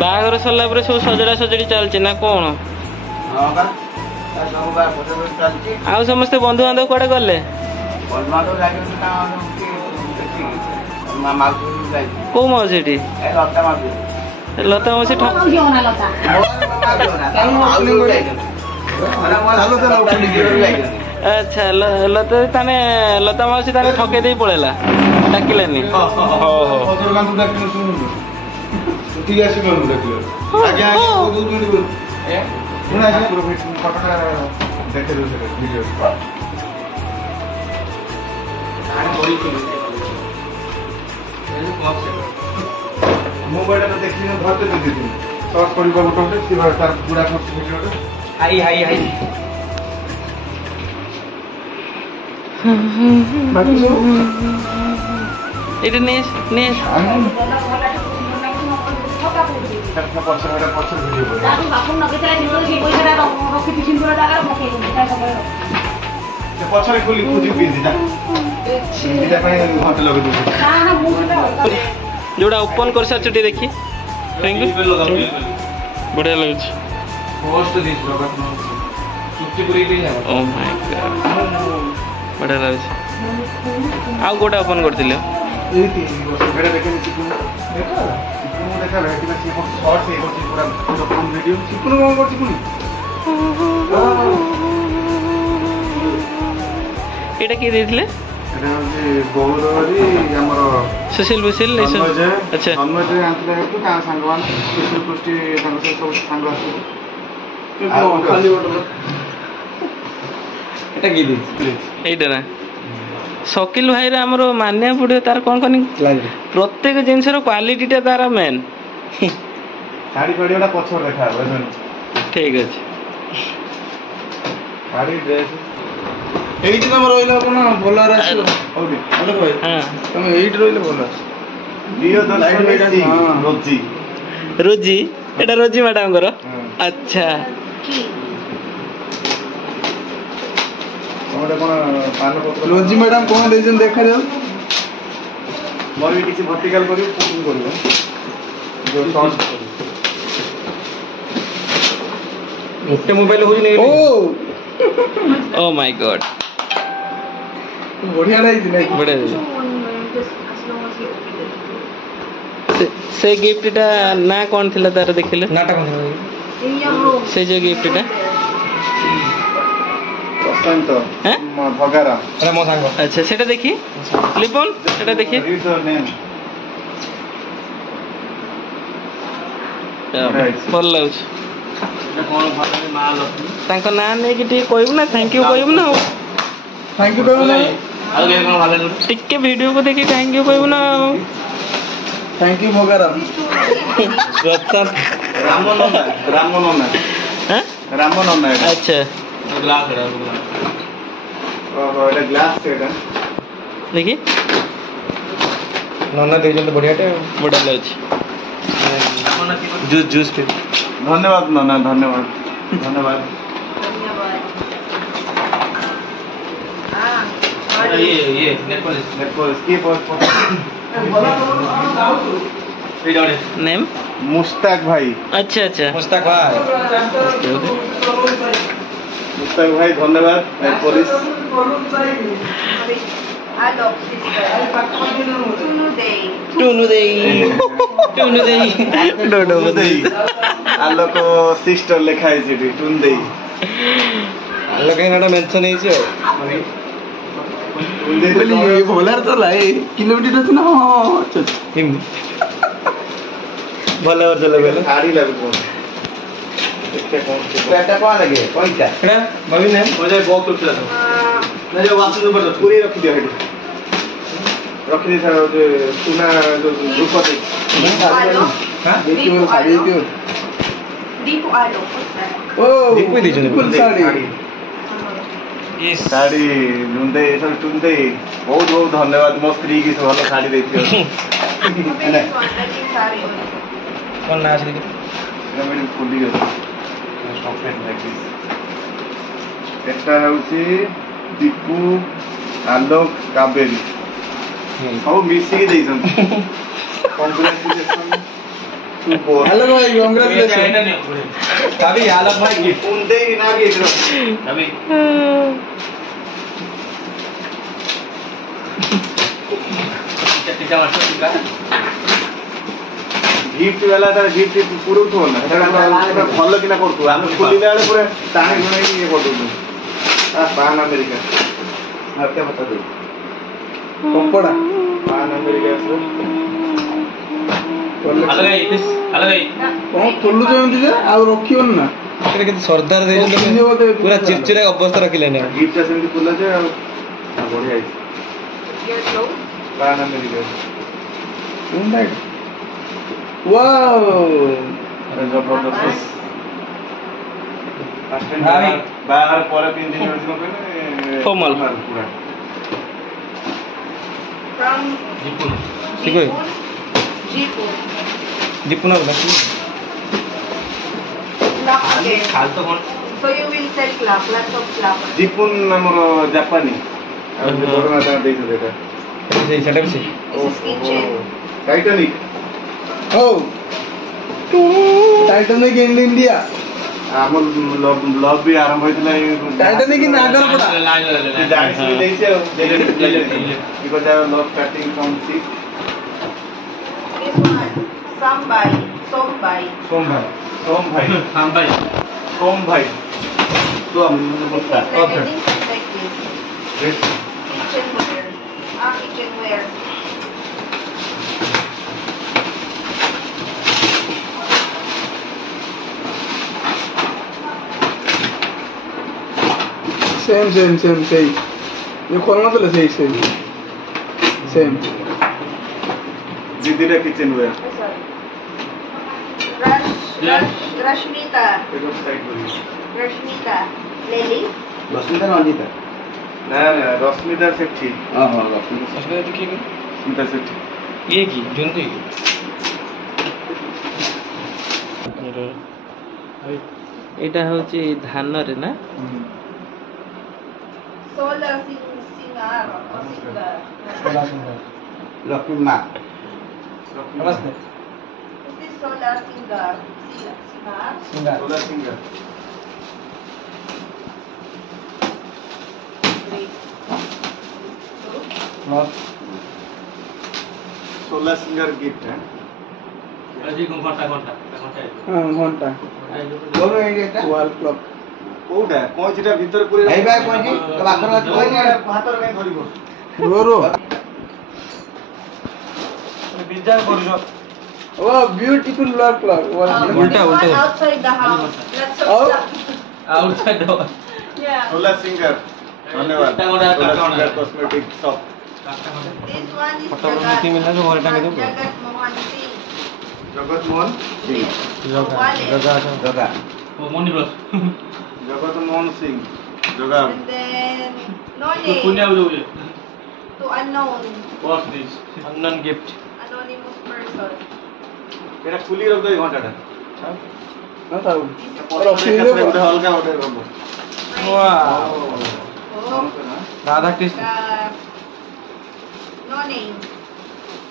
बाहागर सरला सब सजड़ा सजड़ी चलती ना कौन आउ समस्ते बंधु बांधव कड़े गले कौ मौसी लता मौसी अच्छा लता मौसी ताने ठके दे पड़ेला डाकिलानी मोबाइल देखी धरते सर्च कर पूरा हाई हाई हाई এটা নেস নেস जोड़ा ओपन कर सारी देखी बढ़िया लगे बढ़िया लगे आउ गोटे ओपन करते एटा किए देथिले सुशील बुशील अच्छा ना शकील भाई आमर मानिया पड़े तार कौन कौन प्रत्येक जिनस क्वालिटी तार मेन शाड़ी पड़ी पछर देखा ठीक अच्छे शाड़ी ड्रेस এইটি তম রইলে কোন বোলার আসিব ওকে আলোক ভাই হ্যাঁ তুমি এইটি রইলে বোলার দিও তো লাইট মেডি রোজি রোজি এটা রোজি ম্যাডাম কর আচ্ছা তোমাদের কোন পান পত্র রোজি ম্যাডাম কোন দেজন দেখা যাও মোর भी কিছু ভার্টিক্যাল করি পুটিং করিব जो शॉर्ट मोटे मोबाइल हो नहीं ओ माय गॉड बढ़िया रही थी नहीं बढ़िया से गिफ्टटा ना कौन थिला तार देखिले नाटा कौन थिला से जो गिफ्टटा पसंद तो हैं भगारा अरे मो सांग अच्छा सेटा देखी लिपन सेटा देखी भल लाउछ तांको ना नै कि टी कहबू ना थैंक यू कहबू ना थैंक यू कहबू ना टिके वीडियो को देखि थैंक यू कहबू ना थैंक यू भगारा रतन रामनोना हैं रामनोना अच्छा ग्लास है ओहो एटा ग्लास सेटा देखि नोना देजन तो बढ़िया टे बढ़िया लाउछ जूस जूस पे धन्यवाद नोना धन्यवाद धन्यवाद ये नेटपोलिस की नेम मुश्ताक भाई अच्छा अच्छा मुश्ताक भाई धन्यवाद नेटपोलिस आलोक सिस्टर लिखा है टून दे आलोक एटा मेंशन है जे ये बोलर तो लाई किलोमीटर तो ना अच्छा भले और चले गए गाड़ी लगो पेटा कौन लगे पैसा एटा मम्मी ने मजे बॉक्स उठला ना जो वापस ऊपर पूरी रख दिया है रख दी था जो सुना जो ग्रुप पे हां देखिए वो साड़ी दियो दीपू आलो ओ दीपू दीजने फुल साड़ी ये साड़ी नुंदे सब टुंदे बहुत बहुत धन्यवाद मो स्त्री की सब भलो साड़ी देथियो है कौन ना आसी ना मेरी खुली गयो स्टॉप लाइक दिस एटा होची दीपू आलोक काबेरी सब मिसिक देइछन कांग्रेचुलेशन टू बोथ हेलो भाई कांग्रेचुलेशन तभी आलोक भाई गिफ्ट उनते ही ना गिफ्ट तभी टीका मास्टर टीका गिफ्ट वाला तार गिफ्ट पूरा तो ना सेटा भलो किना करतु हम खोलिले वाले पूरा टाणी गुणे ये करतु आ पान अमेरिका हरते बता दे कपड़ा पान अमेरिका से अलग कौन खोलु जेमति जे आ रखियोन ना एटा के सरदार दे पूरा चिरचिरा अवस्था रखिले ना गिफ्ट से खुला जे बढ़िया है पान अमेरिका कौन बैग वाओ जबरदस्त बाहर पर 3 दिन में कोने फॉर्मल पूरा From ठीक है Jipun. दीपुना बाकी Clock again. खाल तो कौन So you will sell clock, lots of clock. दीपुन हमरो जापानी अब कोरोना ता देख देता से सेटा भी This is kitchen. टाइटैनिक ओ टाइटैनिक इन इंडिया हम लव भी आरंभ होइतला टाइटैनिक इन आगर पड़ा जानिस भी देइछे because I love cutting from ship This one, Sambai, Sombai. सोम भाई हां भाई सोम भाई तो हम बोलता Like this, like this. Kitchenware. Kitchenware. Same सही ये खोलना तो सही सेम दीदी रे किचन वेयर Rashmita. एक साइड बोली Rashmita. Lily. रश्मिता रंजिता ना रश्मिता सेठी हां हां रश्मिता असले देखिए रश्मिता सेठी ये की जुनती এটা হচ্ছে ধান রে না Solar Singar. लक्ष्मी मां नमस्ते This is Solar Singar. Singar. सोला सिंगर Great. सोला सिंगर गिफ्ट है আজি ঘন্টা हां घंटा दोनो एटा वॉल क्लॉक कोडा कोइटा भीतर पूरे भाई भाई कोइ तो बाखर कोइ हातर नहीं धरिबो रो विचार करू ओ ब्यूटीफुल वॉल क्लॉक उल्टा One उल्टा outside the house. Lots of Oh. stuff. Outside Yeah. सोला सिंगर धन्यवाद सोला singer cosmetic shop This one is फटाफट नीति मिलना जो घरे टांगे दो Jagat Mohan Singh. जगत मोहन जगा ओ मोनी ब्रस जगत मोहन सिंह जगह And then no पुण्य name हो to unknown what's this unknown gift anonymous person. एटा खुली रख दे घंटाटा ना थाउ रखी दे हल्का ऑर्डर करबो wow Oh, Radha Krishna no name.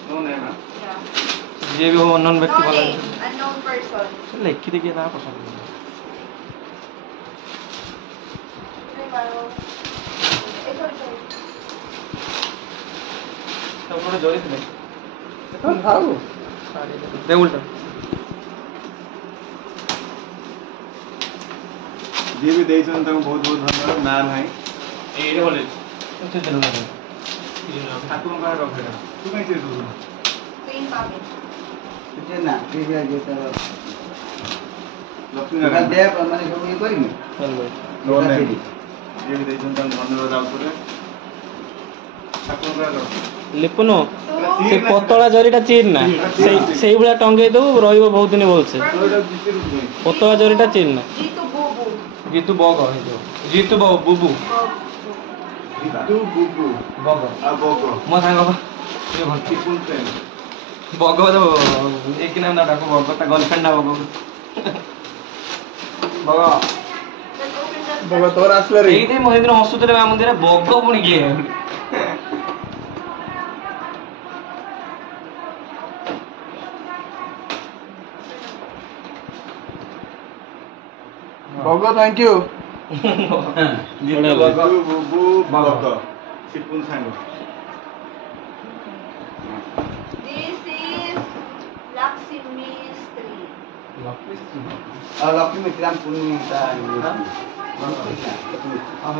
No name Yeah. ये भी हो अननोन No व्यक्ति वाला name. Unknown person. लिख के ना पसंद सब थोड़ा जोरी थे थाउ दे उल्टा जी भी देइछन त बहुत बहुत धन्यवाद ना नाही ए रे बोले तो चलो ना ठाकुर का रखेगा तू नहीं से दूर Same family. ना ठीक है जे तो लक्ष्मी का नारायण दे माने सब ये करिमे चल भाई नो नेम जी भी देइछन त धन्यवाद आपको ठाकुर का रख लिपुनो So, से पतला जरीटा चीर ना सेई भला टंगे दो रहइबो बहुत दिन बोलছে तोड़ा जिते रुक गई पतला जरीटा चीर ना Jitu Bubu. जीतू बग है जो जीतू बुबू Bubu. तू बुबू बग आ बोको मो सांग बा ये भल टिपुन पेन बग तो एक नाम ना डाको बग ता गर्लफ्रेंड ना bug bug Let's open the भगत और आसले रे ଏଇଠି ମହେନ୍ଦ୍ର ହସୁଥିଲେ ମା ମନ୍ଦିର ବଗ ପୁଣି କିଏ भग थैंक यू बुबु भग सिपुन सांग This is Lakshmi Street. Lakshmi मित्राम पुण्यता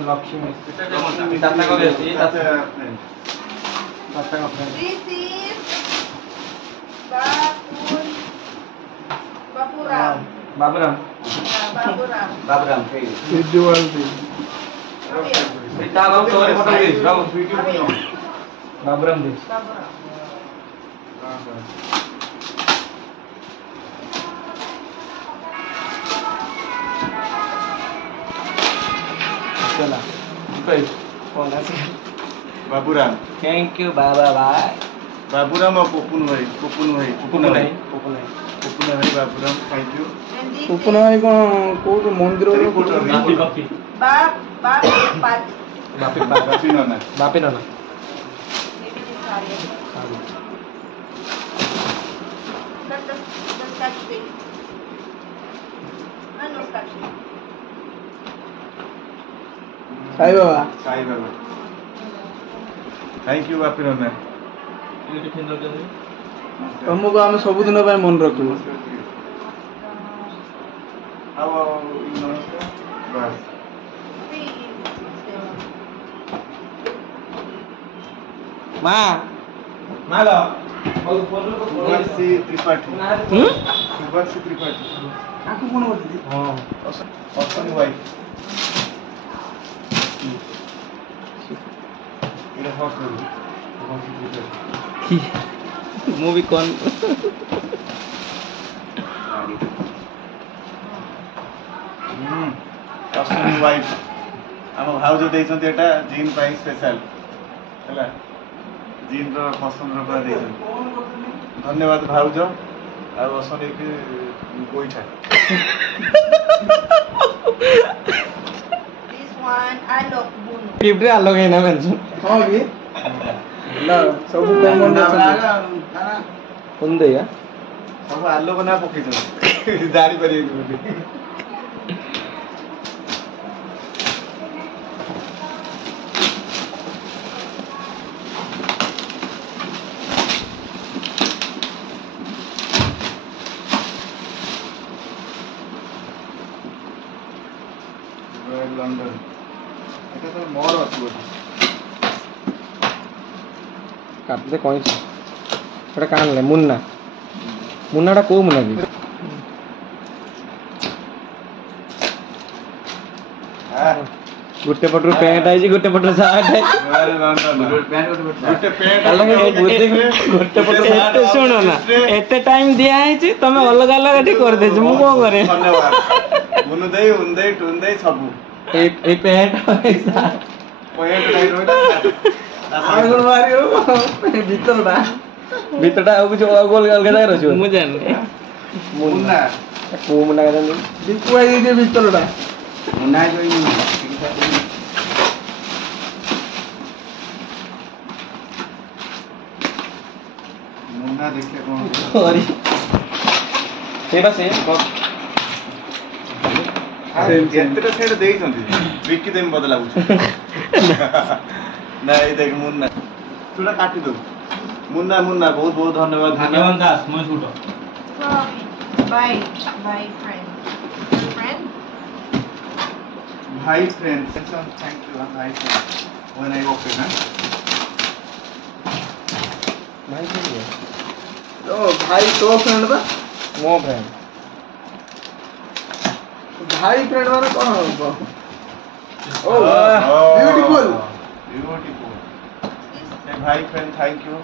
Lakshmi This is Bapuram. Baburam Bapuram. Baburam visual भी Okay. बाबूराम जी Bapuram. चला बाबूराम थैंक यू बाबा भाई बाबूराम और पुपुन भाई पुपुन भाई पुपुन भाई Baburam thank you And this उपन is भाई कौन कोड मंदिर बापी बापी Bapi Pat. बापी बापी नना बापी ना Maybe this area. That's the Scotch tape. No Scotch tape. Sai Baba Sai Baba thank you Bapi नना तुमको आम सब दिन मन रखू आओ नमस्कार बस माँ मालो सुभाषी त्रिपाठी सुभाषी त्रिपाठी आको कोन होती हाँ अश्विनी वाइफ इधर हॉट करो सुभाषी त्रिपाठी मूवी कौन अश्विनी वाइफ आम भाउज देइछन्ति एटा जीन पाई स्पेशल हैला जीन रो पसंद रो पूरा देइछन् धन्यवाद भाउज आ अश्विनी के गोइठा This one Alok Bunu. Gift रे अलग है ना मेंशन हां की ला सब कॉमन ఉంది या सब आलो बना पकेछन् दाडी परिएको लंडन এটা তো মোর আছে বটে काटते कौन एटा कान ले मुन्ना मुन्नाटा को मुन्ना की हां गुट्टे पटरू पैंट आई जी गुट्टे पटरू शर्ट है लंडन गुटे पेट अलग है गुट्टे पटरू एते सुनो ना एते टाइम दिया है जी तमे अलग अलग एटी कर दे मु को करे धन्यवाद मुनुदै उन्दै टुन्दै सबु एक पैंट और एक शर्ट पॉइंट लाइन होइला आगुन मारियो भीतरटा भीतरटा अब जो गोल गोल के जाय रहछु मु जान मुन्ना को मुन्ना का जान दीपू आई दे भीतरटा मुन्ना जोई मुन्ना देखले कोन सॉरी ये बस ये ଯେତେଟା ସେଟା ଦେଇଛନ୍ତି ବିକି ଦେମି ବଦଲା ଲାଗୁଛି ନା ଏଇ ଦେଖ ମୁନ୍ନା ତୁଟା କାଟି ଦଉ ମୁନ୍ନା ମୁନ୍ନା ବହୁତ ବହୁତ ଧନ୍ୟବାଦ भाग्यवान दास मैं छूटो Bye friend. Friend? भाई फ्रेंड थैंक यू भाई friend when I walk in भाई के लिए ओ भाई तो फ्रेंड बा मो फ्रेंड भाई फ्रेंड माने कोन हो ओ beautiful ब्यूटीफुल say भाई friend thank you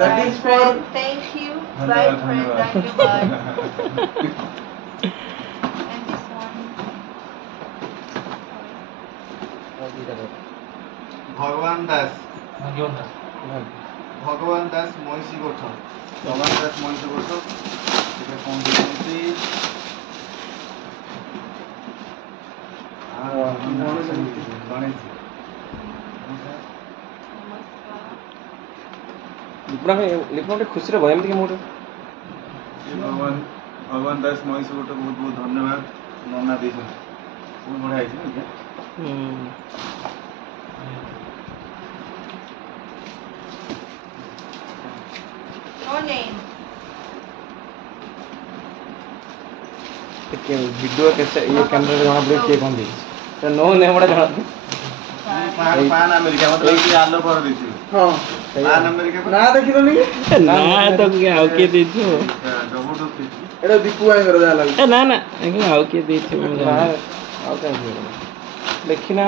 that Bye, is friend. Thank you. Bye friend. Thank you. Bye. And this one. भगवान दास भाग्यवान दास भगवान दास मईसी गोठ भगवान दास मईसी गोठ এটা কোন দিয়েছি गणेश लिपना में लिपना में खुशी रे भयम के मोटे भगवान भगवान दास मईसी गोठ बहुत बहुत धन्यवाद नन्ना दी ବହୁତ ବଢ଼ିଆ ହେଇଛି ନା No name. ଭିଡ଼ିଓ କେତେ ଇଏ କ୍ୟାମେରାରେ ଜଣା ପଡ଼ିବ କିଏ କ'ଣ ଦେଇଛି ତ ନୋ ନେମ୍ଟା ଜଣା ପାନ୍ ଆମେରିକା ମତେ ଲାଗୁଛି ଆଲୋ ପରେ ଦେଇଥିବେ ହଁ ପାନ୍ ଆମେରିକା ନା ଦେଖିଲନି କି ନା ତ ଆଉ କିଏ ଦେଇଥିବ ଜବରଦସ୍ତ ହେଇଛି ଏଇଟା ଦୀପୁ ଭାଇଙ୍କର ଯାହା ଲାଗୁଛି ନା ନା ଆଉ କିଏ ଦେଇଥିବ ମୁଁ ଜାଣିନି। ଆଉ କାହିଁକି ଦେଖିନା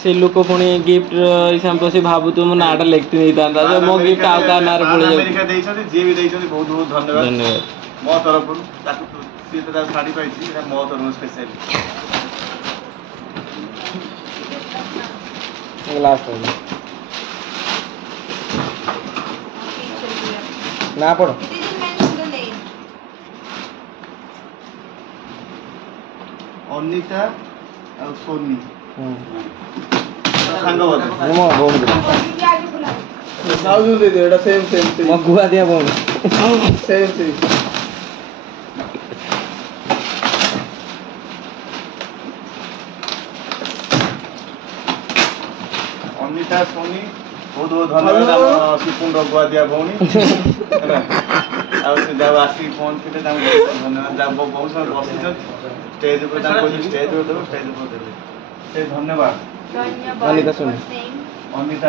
ସେ ଲୋକ ପୁଣି ଗିଫ୍ଟ ହିସାବରେ ସେ ଭାବୁଥିବ ମୋ ନାଁଟା ଲେଖି ଦେଇଥାନ୍ତା ଯେ ମୋ ଗିଫ୍ଟ ଆଉ କାହା ନାଁରେ ପଳେଇ ଯାଉଛି। ଆମେରିକା ଦେଇଛନ୍ତି ଯିଏ ବି ଦେଇଛନ୍ତି ବହୁତ ବହୁତ ଧନ୍ୟବାଦ ଧନ୍ୟବାଦ। ମୋ ତରଫରୁ ତାକୁ ସିଏ ତ ତାର ଶାଢ଼ୀ ପାଇଛି ଏଇଟା ମୋ ତରଫରୁ ସ୍ପେଶାଲ ଲାଷ୍ଟ ନା ପଡ଼ It didn't mention the name. Anita ଆଉ ସୋନି ସାଙ୍ଗ ବୋଧେ ମୋ ଭଉଣୀ ଭାଉଜ ଦେଇଦିଅ ଏଇଟା ସେମ୍ ମୋ ଗୁଆ ଦିଆ ଭଉଣୀ ସେମ୍ ଅନିତା ସୋନି ବହୁତ ବହୁତ ଧନ୍ୟବାଦ ଆମ ଶିପୁଣ୍ଡ ଗୁଆ ଦିଆ ଭଉଣୀ ହେଲା ଆଉ ସେ ଯାଉ ଆସିକି ପହଞ୍ଚିଥିଲେ ତାଙ୍କୁ ବହୁତ ଧନ୍ୟବାଦ ଯାହା ବହୁତ ସମୟ ବସିଛନ୍ତି ଷ୍ଟେଜ୍ ଉପରେ ତାଙ୍କୁ କହୁଛନ୍ତି ଷ୍ଟେଜ୍ ଉପରେ ଦେବ ଷ୍ଟେଜ୍ ଉପରେ ଦେବେ ସେ ଧନ୍ୟବାଦ Dhanyabad. Anita Soni. What's name? Anita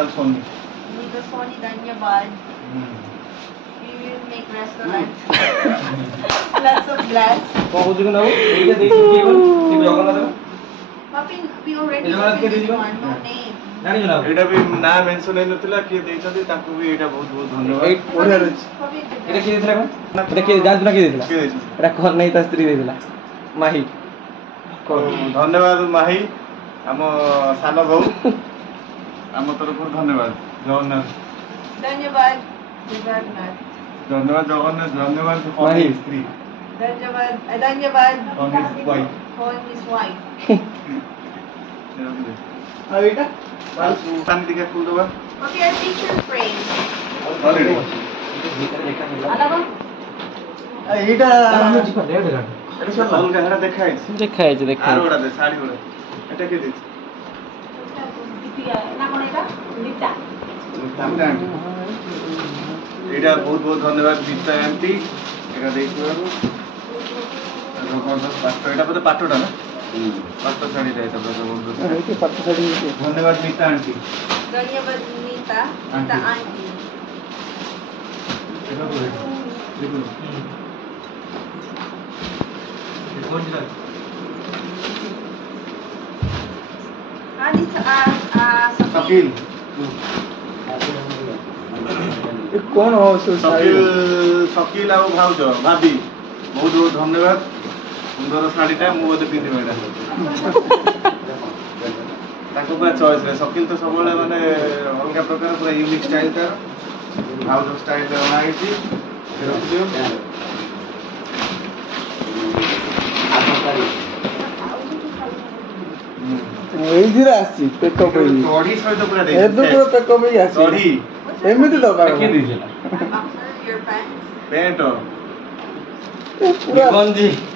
ଆଉ Sony Anita Soni Dhanyabad. We will make restaurants. Lots of glass. କ'ଣ କହୁଛୁ କି ନବୁ ଏଇଟା ଦେଇଛୁ କିଏ କଣ Jagannath Papin, we already Is it one opened this kid? one. No name. ଜାଣିଛୁ ନା ଏଇଟା ବି ନାଁ ମେନସନ୍ ହେଇନଥିଲା କିଏ ଦେଇଛନ୍ତି ତାଙ୍କୁ ବି ଏଇଟା ବହୁତ ବହୁତ ଧନ୍ୟବାଦ ଏଇ ବଢ଼ିଆ ରହିଛି Papin, ଏଇଟା କିଏ ଦେଇଥିଲା କ'ଣ ଏଇଟା କିଏ ଜାଣିଛୁ ନା କିଏ ଦେଇଥିଲା କିଏ ଦେଇଛନ୍ତି ଏଇଟା କ'ଣ ନାହିଁ ତା ସ୍ତ୍ରୀ ଦେଇଥିଲା ମାହି ଧନ୍ୟବାଦ ମାହି ଆମ ସାନ ବୋଉ ଆମ ତରଫରୁ ଧନ୍ୟବାଦ ଜଗନ୍ନାଥ Dhanyabad. Jagannath. ଧନ୍ୟବାଦ ଜଗନ୍ନାଥ ଧନ୍ୟବାଦ ମାହି। ସ୍ତ୍ରୀ Dhanyabad. Dhanyabad. on his wife On his wife. ଆଉ ଏଇଟା ପାଣି ଟିକେ ଫୁଲ ଦେବା Okay, our picture frame. Already Alago? ଏଇଟା ଅଲଗା ହେଟା ଦେଖା ହେଇଛି ଦେଖା ହେଇଛି ଦେଖା ଆର ହେଇଛି। ଗୁଡ଼ା ଦେ ଶାଢ଼ୀ ଗୁଡ଼ା ଏଟା କିଏ ଦେଇଛି ଏଇଟା ବହୁତ ବହୁତ ଧନ୍ୟବାଦ ଗୀତା ଆଣ୍ଟି ଏଇଟା ଦେଇଥିବାରୁ ଜବରଦସ୍ତ ପାଟ ଏଇଟା ବୋଧେ ପାଟଟା ନା ପାଟ ଶାଢ଼ୀଟା ଏଇଟା ବୋଧେ ଜବରଦସ୍ତ ଏଇଠି ପାଠ ଶାଢ଼ୀ ଧନ୍ୟବାଦ Gita auntie Dhanyabad Nita. Auntie. The auntie. This ସକିଲ କ'ଣ ସକିଲ ସକିଲ ଆଉ ଭାଉଜ ଭାବି ବହୁତ ବହୁତ ଧନ୍ୟବାଦ ସୁନ୍ଦର ଶାଢ଼ୀଟା ମୁଁ ବୋଧେ ପିନ୍ଧିବି ଏଇଟା ତାଙ୍କୁ ପୁରା ଚଏସ୍ରେ ସକିଲ ତ ସବୁବେଳେ ମାନେ ଅଲଗା ପ୍ରକାର ପୁରା ୟୁନିକ୍ ଷ୍ଟାଇଲ୍ ତାର ଭାଉଜ ଷ୍ଟାଇଲ୍ରେ ଅଣା ହେଇଛି ରଖିଦିଅ ଏଇଥିରେ ଆସିଛି ପେକଅପ୍ ହେଇକି ଚଢ଼ି ସହିତ ପୁରା ଏବେ ପୁରା ପେକଅପ୍ ହେଇକି ଆସିଛି ଚଢ଼ି ଏମିତି ଦବା boxer, your pants. ପ୍ୟାଣ୍ଟ ପୁରା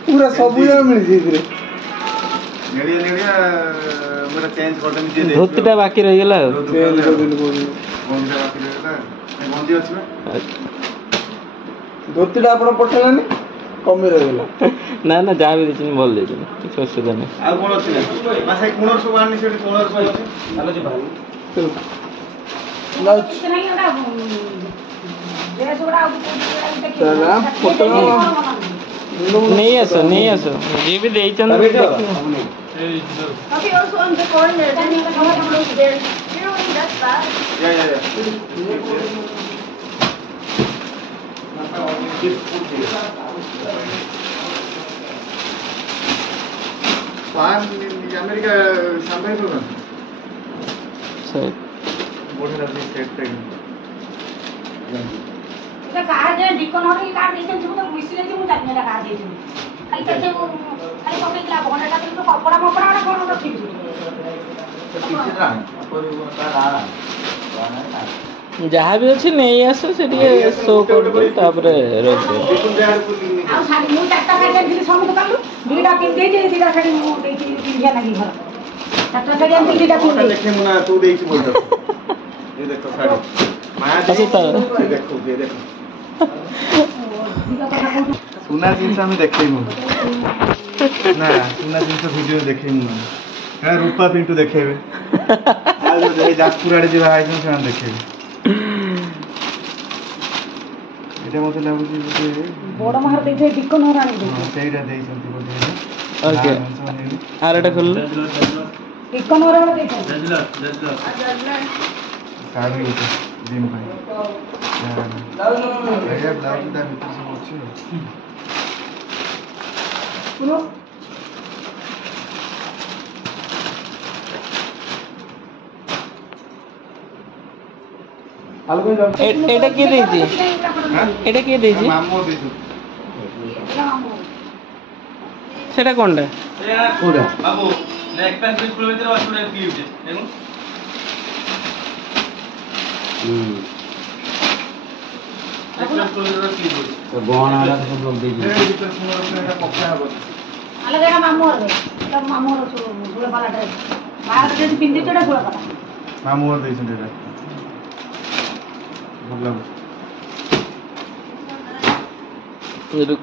ପୁରା ସବୁ ଯାକ ମିଳିଛି ଏଥିରେ ନେଳିଆ ନେଳିଆ ମୋର ଚେଞ୍ଜ କରିଦେବି ଯିଏ ଧୋତିଟା ବାକି ରହିଗଲା ଆଉ। ଚେଞ୍ଜ କରିଦେଲି କହୁଛି ଗଞ୍ଜିଟା ବାକି ରହିଗଲା ଗଞ୍ଜି ଅଛି ବା ଧୋତିଟା ଆପଣ ପଠେଇଲେନି କମି ରହିଗଲା ନା ନା ଯାହା ବି ଦେଇଛନ୍ତି ଭଲ ଦେଇଛନ୍ତି କିଛି ଅସୁବିଧା ନାହିଁ। ଆଉ କ'ଣ ଅଛି ନା ମା ସେଇ କୋଣର ସବୁ ଆଣିନି ସେଠି କୋଣର ସବୁ ଅଛି ଫଟୋ ନେଇ ଆସ ଯିଏ ବି ଦେଇଛନ୍ତି Okay, also on the corner. Then you have to close there. You know when that's bad? America সামনে তো না বড় রাতে সেট এটা কাজ যে ডিকন হরি কাজ দিছেন তুমি তো মিশিলে যে মু জানি না কাজ দিছেন খালি কেতে খালি পকেই দিলা বহনটা কিন্তু কপড়া মপড়া না কোন রকম ঠিক ଯାହା ବି ଅଛି ନେଇ ଆସ ସେ ଟିକେ ଶୋ କରିଦେବେ ତାପରେ ରଖିଦେବେ। ଆଉ ଶାଢ଼ୀ ମୁଁ 4ଟା ଶାଢ଼ୀ ଆଣିଥିଲି ସମୁଦ୍ର କାଲୁ 2ଟା ପିନ୍ଧେଇଛି 2ଟା ଶାଢ଼ୀ ମୁଁ ଦେଇଥିଲି ପିନ୍ଧିବା ଲାଗି ଘର 4ଟା ଶାଢ଼ୀ ଆଣିଥିଲି 2ଟା ପିନ୍ଧେଇ ଦେଖେ ମୁଁ ନା ତୁ ଦେଇଛି ବୋଲ ये देखो साड़ी माया अच्छा तो ये देखो सुना जिनस हम देखैमु ना सुना जिनस वीडियो देखैमु ना रूपा पिंटू देखेबे आ जो जाजपुर आड़े जे भाई से देखेबे एटा मते लागुची जे बड़ महर देखे डिकन हर आनी दे सेइरा देइसंती बोले ओके आरटा खोल डिकन हर देखे साड़ी होते दिन भाई भैया ब्लाउज दा भीतर सब अछि सुनो এটা কে ଦେଇଛି এটা কে ଦେଇଛି मामो देछु সেটা কোনটা कोडा बाबू नेक पैन पे स्कूल भीतर स्टूडेंट की होचे देखो स्कूल भीतर की होचे तो बहन आला तो सब लोग दे ए भीतर सुनो एटा पक्का हबो अलग एटा मामू हर एटा मामू हर गुळ वाला ड्रेस बाहर जे पिंदी चडा गुळ वाला मामो देइसन एटा भल लागो रुक